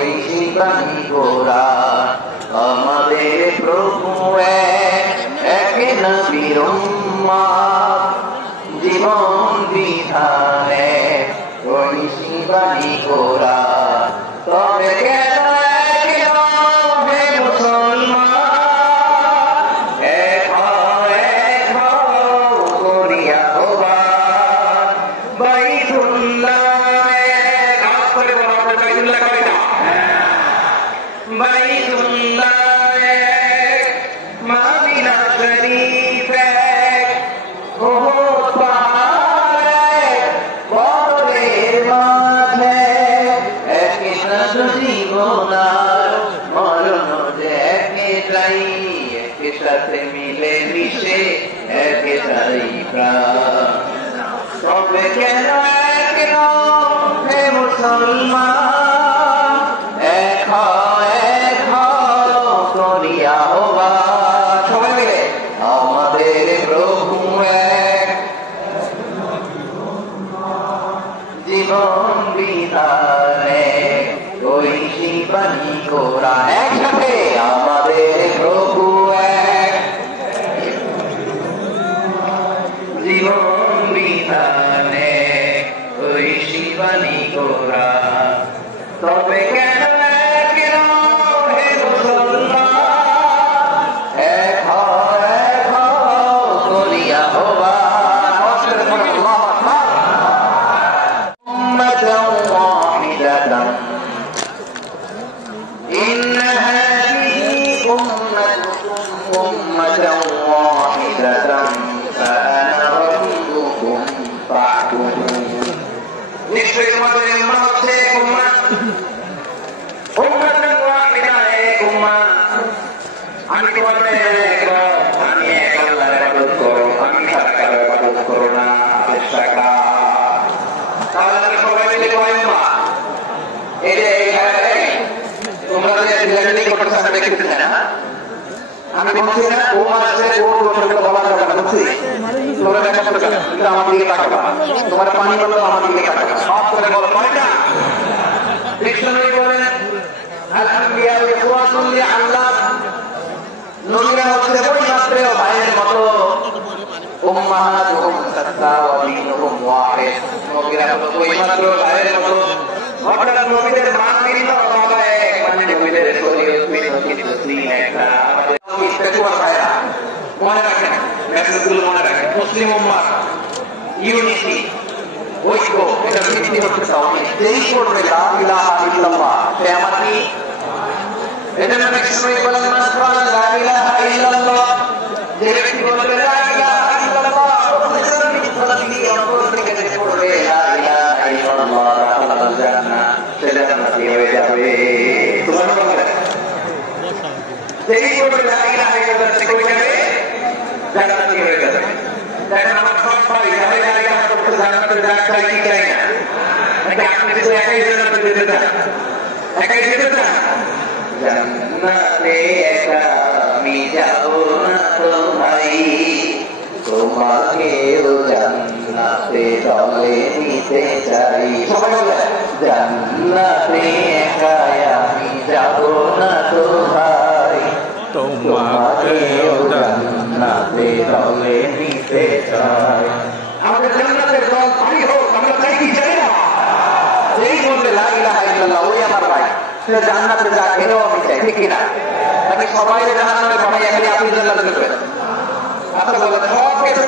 ওই শিবানী গোরা আমাদের প্রভু এক নবীর উম্মত জীবন বিধানে ওই শিবানী গোরা তবে কেন হে মুসলমান এক করিয়া হবার বাইতুল্লাহ বাইতুল্লাহ মদিনা শরীফ ওহদ পাহাড়ে বদরের মাঝে একই সাথে জীবন আর মরণ যে একটাই একই সাথে মিলে মিশে একটাই প্রাণ তবে কেন এক হে মুসলমান এক করিয়া হবা সবাই মিলে আমাদের প্রভু এক জীবন বিধানে ওই শিবানী গোরা একসাথে আমাদের প্রভু এক জীবন বিধানে ওই শিবানী গোরা তবে কেন হে মুসলমান এক করিয়া হবা إن هذه أمتكم أمة واحدة فأنا ربكم فاعبدون নিশ্চয়ই তোমাদের উম্মাহ হচ্ছে এক উম্মাহ উম্মাতুন ওয়াহিদা এক উম্মাহ আমি তোমাদের এক আমি এক আল্লাহর ইবাদত করো আমি ছাড়া কারো ইবাদত করো না ইশরাকা তাহলে সবাই মিলে কয় উম্মাহ এই তোমরা যে রিলেশনই করতে চাও দেখতে না আমি বলছি না ও আছে ও ছোট বলা যাবে না বুঝছি তোমরা দেখা করতে চাও কিন্তু আমার দিকে তাকাবা তোমার পানি বললো আমার দিকে তাকাবা সব করে বলো কয়টা ডিকশনারি বলেন আল আম্বিয়া ইখওয়াতুন লিআল্লাহ নবীরা হচ্ছে ওই মাত্র ভাইয়ের মতো উম্মাহাতুহুম সাত্তা ওয়া দীনুহুম ওয়াহিদ নবীরা ওই মাত্র ভাইয়ের মতো হঠাৎ নবীদের মান দিল বাবা এক মানে নবীদের শরীয়ত কিন্তু তিন একটা আমাদের ইস্তেকুয়া ভাইরা মনে রাখেন মেসেজগুলো মনে রাখেন মুসলিম উম্মাহ ইউনিটি ঐক্য এটা ভিত্তি হচ্ছে তাওহীদ যেই করবে লা ইলাহা ইল্লাল্লাহ সে আমার কি এটা নবী সাল্লাল্লাহু আলাইহি ওয়াসাল্লাম বলেন লা ইলাহা ইল্লাল্লাহ যে ব্যক্তি বলবে লা ইলাহা ইল্লাল্লাহ প্রত্যেকটা ব্যক্তি অন্তর থেকে যে পড়বে লা ইলাহা ইল্লাল্লাহ আল্লাহর জান্নাত সেটা জান্নাতি হয়ে যাবে সুবহানাল্লাহ যেই করবে লা ইলাহা ইল্লাল্লাহ সে কই যাবে জান্নাতি হয়ে যাবে দেখেন আমার সব ভাই সবাই লা ইলাহা করতে জান্নাতে যায় চাই কি চাই না নাকি আপনি যদি একাই জান্নাতে যেতে চান একাই যেতে চান জান্নাতে একা আমি যাব না তো ভাই তোমাকেও জান্নাতে দলে নিতে চাই সবাই বলে জান্নাতে একা আমি যাব না তো ভাই তোমাকেও জান্নাতে দলে নিতে চাই আমাদের জান্নাতের দল ভাই হোক আমরা চাই কি চাই না এই বললে লা ইলাহা ইল্লাল্লাহ ওই আমার ভাই সে জান্নাতে যাক এটাও আমি চাই ঠিক কিনা নাকি সবাই জান্নাতে বানাই এখানে আপনি জান্নাতে ঢুকবেন আচ্ছা বলেন সব কিছু